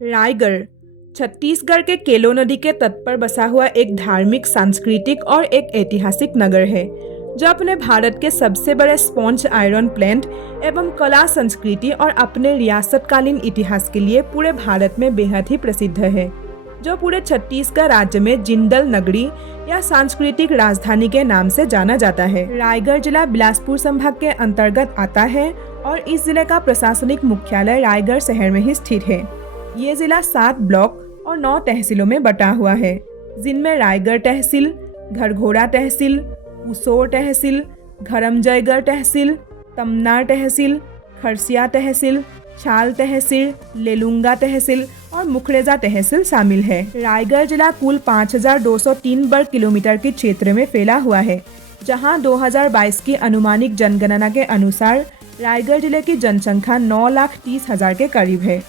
रायगढ़ छत्तीसगढ़ के केलो नदी के तट पर बसा हुआ एक धार्मिक, सांस्कृतिक और एक ऐतिहासिक नगर है जो अपने भारत के सबसे बड़े स्पॉन्ज आयरन प्लांट एवं कला, संस्कृति और अपने रियासतकालीन इतिहास के लिए पूरे भारत में बेहद ही प्रसिद्ध है, जो पूरे छत्तीसगढ़ राज्य में जिंदल नगरी या सांस्कृतिक राजधानी के नाम से जाना जाता है। रायगढ़ जिला बिलासपुर संभाग के अंतर्गत आता है और इस जिले का प्रशासनिक मुख्यालय रायगढ़ शहर में ही स्थित है। ये जिला 7 ब्लॉक और 9 तहसीलों में बटा हुआ है, जिनमें रायगढ़ तहसील, घरघोड़ा तहसील, उसोर तहसील, धरमजयगढ़ तहसील, तमनार तहसील, खरसिया तहसील, छाल तहसील, लेलुंगा तहसील और मुखरेजा तहसील शामिल है। रायगढ़ जिला कुल 5203 वर्ग किलोमीटर के क्षेत्र में फैला हुआ है, जहां 2022 की अनुमानिक जनगणना के अनुसार रायगढ़ जिले की जनसंख्या 9,30,000 के करीब है,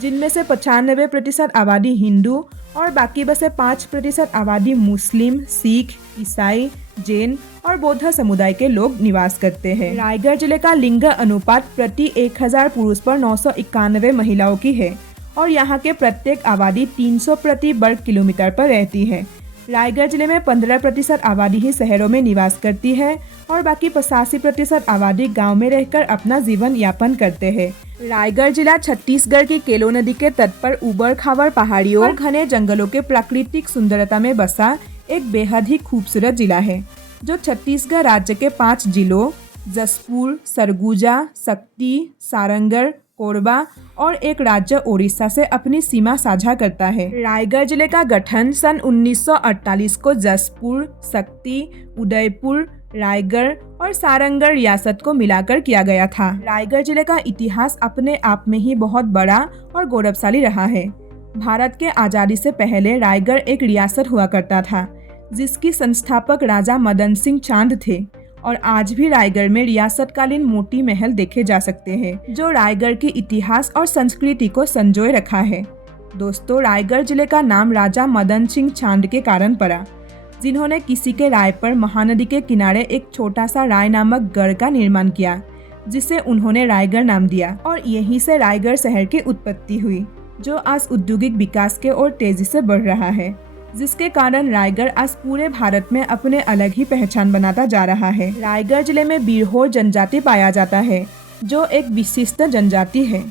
जिनमें से 95% आबादी हिंदू और बाकी बसे 5% आबादी मुस्लिम, सिख, ईसाई, जैन और बौद्ध समुदाय के लोग निवास करते हैं। रायगढ़ जिले का लिंग अनुपात प्रति 1000 पुरुष पर 991 महिलाओं की है और यहाँ के प्रत्येक आबादी 300 प्रति वर्ग किलोमीटर पर रहती है। रायगढ़ जिले में 15% आबादी ही शहरों में निवास करती है और बाकी 85% आबादी गांव में रहकर अपना जीवन यापन करते हैं। रायगढ़ जिला छत्तीसगढ़ की केलो नदी के तट पर उबड़ खाबड़ पहाड़ियों और घने जंगलों के प्राकृतिक सुंदरता में बसा एक बेहद ही खूबसूरत जिला है, जो छत्तीसगढ़ राज्य के 5 जिलों जशपुर, सरगुजा, शक्ति, सारंगढ़, कोरबा और एक राज्य ओडिशा से अपनी सीमा साझा करता है। रायगढ़ जिले का गठन सन 1948 को जशपुर, शक्ति, उदयपुर, रायगढ़ और सारंगढ़ रियासत को मिलाकर किया गया था। रायगढ़ जिले का इतिहास अपने आप में ही बहुत बड़ा और गौरवशाली रहा है। भारत के आज़ादी से पहले रायगढ़ एक रियासत हुआ करता था, जिसकी संस्थापक राजा मदन सिंह चांद थे और आज भी रायगढ़ में रियासतकालीन मोती महल देखे जा सकते हैं, जो रायगढ़ के इतिहास और संस्कृति को संजोए रखा है। दोस्तों, रायगढ़ जिले का नाम राजा मदन सिंह चांद के कारण पड़ा, जिन्होंने किसी के राय पर महानदी के किनारे एक छोटा सा राय नामक गढ़ का निर्माण किया, जिसे उन्होंने रायगढ़ नाम दिया और यहीं से रायगढ़ शहर की उत्पत्ति हुई, जो आज औद्योगिक विकास के ओर तेजी से बढ़ रहा है, जिसके कारण रायगढ़ आज पूरे भारत में अपने अलग ही पहचान बनाता जा रहा है। रायगढ़ जिले में बिरहोर जनजाति पाया जाता है, जो एक विशिष्ट जनजाति है।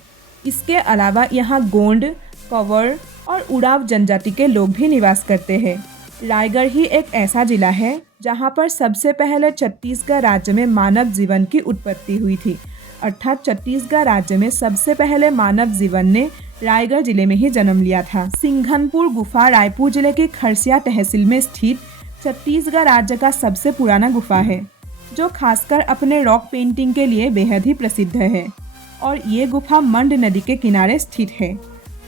इसके अलावा यहाँ गोंड, कंवर और उरांव जनजाति के लोग भी निवास करते हैं। रायगढ़ ही एक ऐसा जिला है जहाँ पर सबसे पहले छत्तीसगढ़ राज्य में मानव जीवन की उत्पत्ति हुई थी, अर्थात छत्तीसगढ़ राज्य में सबसे पहले मानव जीवन ने रायगढ़ जिले में ही जन्म लिया था। सिंघनपुर गुफा रायपुर जिले के खरसिया तहसील में स्थित छत्तीसगढ़ राज्य का सबसे पुराना गुफा है, जो खासकर अपने रॉक पेंटिंग के लिए बेहद ही प्रसिद्ध है और ये गुफा मंड नदी के किनारे स्थित है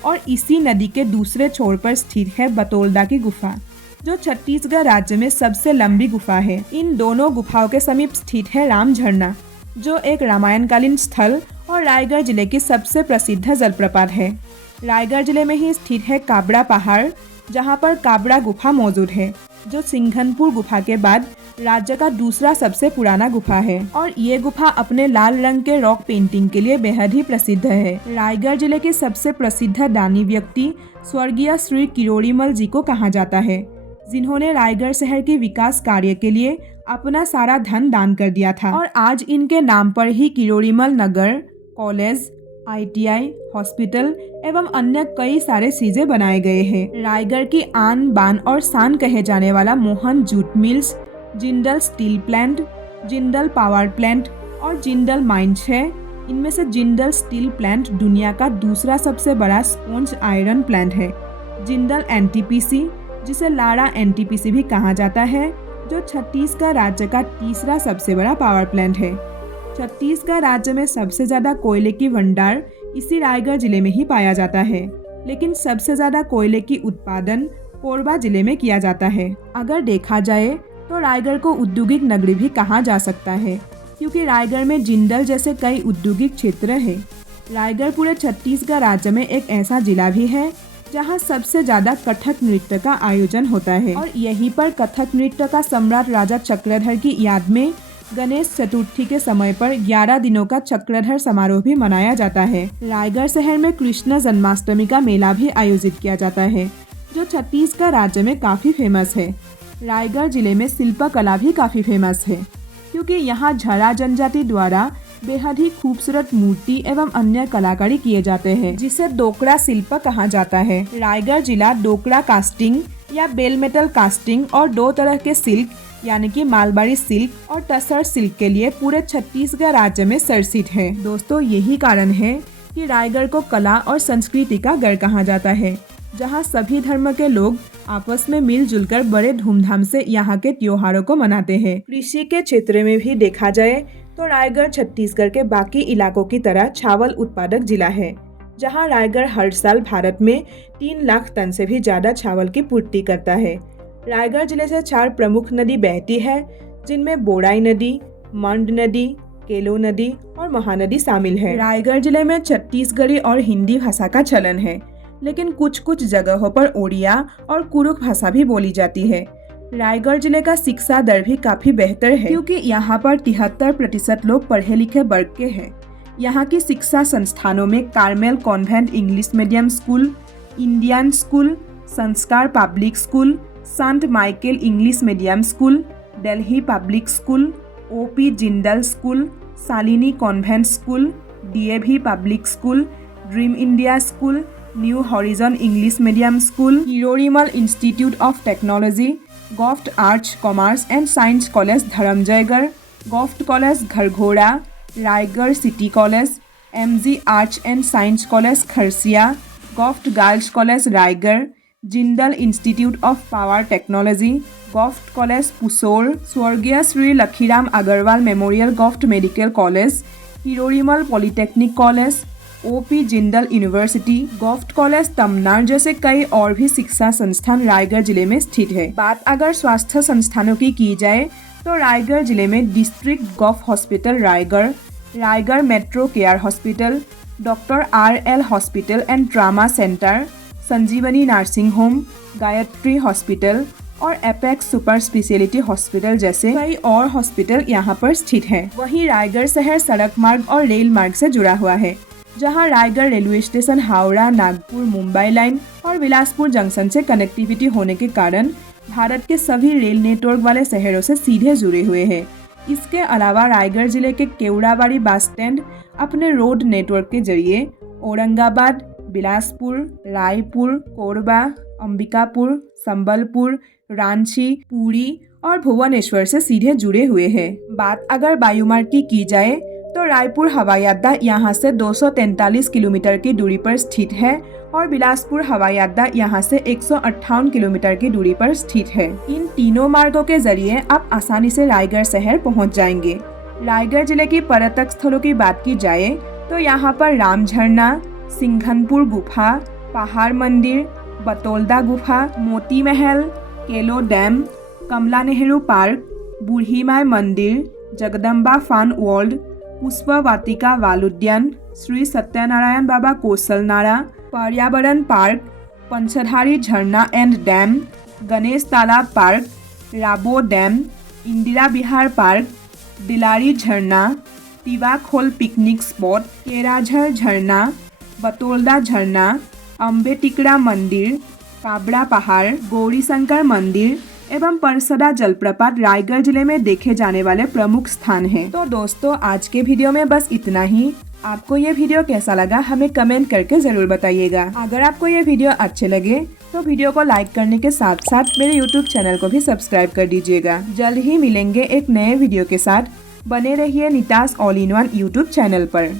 और इसी नदी के दूसरे छोर पर स्थित है बतौलदा की गुफा, जो छत्तीसगढ़ राज्य में सबसे लंबी गुफा है। इन दोनों गुफाओं के समीप स्थित है राम झरना, जो एक रामायणकालीन स्थल और रायगढ़ जिले की सबसे प्रसिद्ध जलप्रपात है। रायगढ़ जिले में ही स्थित है काबड़ा पहाड़, जहां पर काबड़ा गुफा मौजूद है, जो सिंघनपुर गुफा के बाद राज्य का दूसरा सबसे पुराना गुफा है और ये गुफा अपने लाल रंग के रॉक पेंटिंग के लिए बेहद ही प्रसिद्ध है। रायगढ़ जिले के सबसे प्रसिद्ध दानी व्यक्ति स्वर्गीय श्री किरोड़ीमल जी को कहा जाता है, जिन्होंने रायगढ़ शहर के विकास कार्य के लिए अपना सारा धन दान कर दिया था और आज इनके नाम पर ही किरोड़ीमल नगर, कॉलेज, ITI, हॉस्पिटल एवं अन्य कई सारे चीजें बनाए गए हैं। रायगढ़ की आन बान और शान कहे जाने वाला Mohan jute mills, Jindal steel plant, Jindal power plant और जिंदल माइंस है। इनमें से जिंदल स्टील प्लांट दुनिया का दूसरा सबसे बड़ा स्पॉन्ज आयरन प्लांट है। जिंदल NTPC, जिसे लाड़ा NTPC भी कहा जाता है, जो छत्तीसगढ़ राज्य का तीसरा सबसे बड़ा पावर प्लांट है। छत्तीसगढ़ राज्य में सबसे ज़्यादा कोयले की भंडार इसी रायगढ़ जिले में ही पाया जाता है, लेकिन सबसे ज़्यादा कोयले की उत्पादन कोरबा जिले में किया जाता है। अगर देखा जाए तो रायगढ़ को औद्योगिक नगरी भी कहा जा सकता है, क्योंकि रायगढ़ में जिंदल जैसे कई औद्योगिक क्षेत्र है। रायगढ़ पूरे छत्तीसगढ़ राज्य में एक ऐसा जिला भी है जहां सबसे ज्यादा कथक नृत्य का आयोजन होता है और यहीं पर कथक नृत्य का सम्राट राजा चक्रधर की याद में गणेश चतुर्थी के समय पर 11 दिनों का चक्रधर समारोह भी मनाया जाता है। रायगढ़ शहर में कृष्ण जन्माष्टमी का मेला भी आयोजित किया जाता है, जो छत्तीसगढ़ राज्य में काफ़ी फेमस है। रायगढ़ जिले में शिल्पकला भी काफ़ी फेमस है, क्योंकि यहाँ झरा जनजाति द्वारा बेहद ही खूबसूरत मूर्ति एवं अन्य कलाकारी किए जाते हैं, जिसे डोकरा शिल्प कहा जाता है। रायगढ़ जिला डोकरा कास्टिंग या बेल मेटल कास्टिंग और 2 तरह के सिल्क यानी कि मालबारी सिल्क और टसर सिल्क के लिए पूरे छत्तीसगढ़ राज्य में सरसिट है। दोस्तों, यही कारण है कि रायगढ़ को कला और संस्कृति का गढ़ कहा जाता है, जहां सभी धर्म के लोग आपस में मिलजुल कर बड़े धूमधाम से यहाँ के त्योहारों को मनाते हैं। कृषि के क्षेत्र में भी देखा जाए तो रायगढ़ छत्तीसगढ़ के बाकी इलाकों की तरह चावल उत्पादक जिला है, जहां रायगढ़ हर साल भारत में 3 लाख टन से भी ज्यादा चावल की पूर्ति करता है। रायगढ़ जिले से 4 प्रमुख नदी बहती है, जिनमें बोराई नदी, मंड नदी, केलो नदी और महानदी शामिल है। रायगढ़ जिले में छत्तीसगढ़ी और हिंदी भाषा का चलन है, लेकिन कुछ कुछ जगहों पर ओडिया और कुरुख भाषा भी बोली जाती है। रायगढ़ जिले का शिक्षा दर भी काफी बेहतर है, क्योंकि यहाँ पर 73% लोग पढ़े लिखे वर्ग के हैं। यहाँ की शिक्षा संस्थानों में Carmel convent English medium school, Indian school, Sanskar public school, Sant Michael English medium school, Delhi public school, OP Jindal school, Shalini convent school, DAV public school, dream India school, new horizon English medium school, Kirodimal institute of technology, govt arts commerce and science college Dharamjaigarh, govt college Gharghoda, Raigarh city college, MG arts and science college Kharsia, govt girls college Raigarh, Jindal institute of power technology, govt college Pusore, स्वर्गीय Shri Lakhiram Agrawal memorial govt medical college, Kirodimal polytechnic college, OP Jindal university, govt college Tamnar जैसे कई और भी शिक्षा संस्थान रायगढ़ जिले में स्थित है। बात अगर स्वास्थ्य संस्थानों की जाए तो रायगढ़ जिले में डिस्ट्रिक्ट गॉफ hospital Raigarh, Raigarh metro care hospital, doctor RL hospital and trauma centre, Sanjeevani nursing home, Gayatri hospital और एपेक्स सुपर स्पेशलिटी हॉस्पिटल जैसे कई और हॉस्पिटल यहाँ पर स्थित है। वहीं रायगढ़ शहर सड़क मार्ग और रेल मार्ग से जुड़ा हुआ है, जहां Raigarh railway station Howrah, Nagpur, Mumbai line और बिलासपुर जंक्शन से कनेक्टिविटी होने के कारण भारत के सभी रेल नेटवर्क वाले शहरों से सीधे जुड़े हुए हैं। इसके अलावा रायगढ़ जिले के केवड़ाबाड़ी बस स्टैंड अपने रोड नेटवर्क के जरिए औरंगाबाद, बिलासपुर, रायपुर, कोरबा, अंबिकापुर, संबलपुर, रांची, पुरी और भुवनेश्वर से सीधे जुड़े हुए हैं। बात अगर वायुमार्ग की जाए तो रायपुर हवाई अड्डा यहाँ से 243 किलोमीटर की दूरी पर स्थित है और बिलासपुर हवाई अड्डा यहाँ से 158 किलोमीटर की दूरी पर स्थित है। इन तीनों मार्गों के जरिए आप आसानी से रायगढ़ शहर पहुँच जाएंगे। रायगढ़ जिले की पर्यटक स्थलों की बात की जाए तो यहाँ पर राम झरना, सिंघनपुर गुफा, पहाड़ मंदिर, बतौलदा गुफा, मोती महल, केलो डैम, कमला नेहरू पार्क, बूढ़ी माई मंदिर, जगदम्बा फन वर्ल्ड, पुष्प वाटिका बाल उद्यान, श्री सत्यनारायण बाबा कौशल नारा, पर्यावरण पार्क, पंचधारी झरना एंड डैम, गणेश तालाब पार्क, राबो डैम, इंदिरा विहार पार्क, दिलारी झरना, तिवाखोल पिकनिक स्पॉट, केराझर झरना, बतौलदा झरना, अम्बेटिकरा मंदिर, काबरा पहाड़, गौरीशंकर मंदिर एवं परसदा जलप्रपात रायगढ़ जिले में देखे जाने वाले प्रमुख स्थान हैं। तो दोस्तों, आज के वीडियो में बस इतना ही। आपको ये वीडियो कैसा लगा हमें कमेंट करके जरूर बताइएगा। अगर आपको ये वीडियो अच्छे लगे तो वीडियो को लाइक करने के साथ साथ मेरे YouTube चैनल को भी सब्सक्राइब कर दीजिएगा। जल्द ही मिलेंगे एक नए वीडियो के साथ। बने रहिए Neetas all in one YouTube channel पर।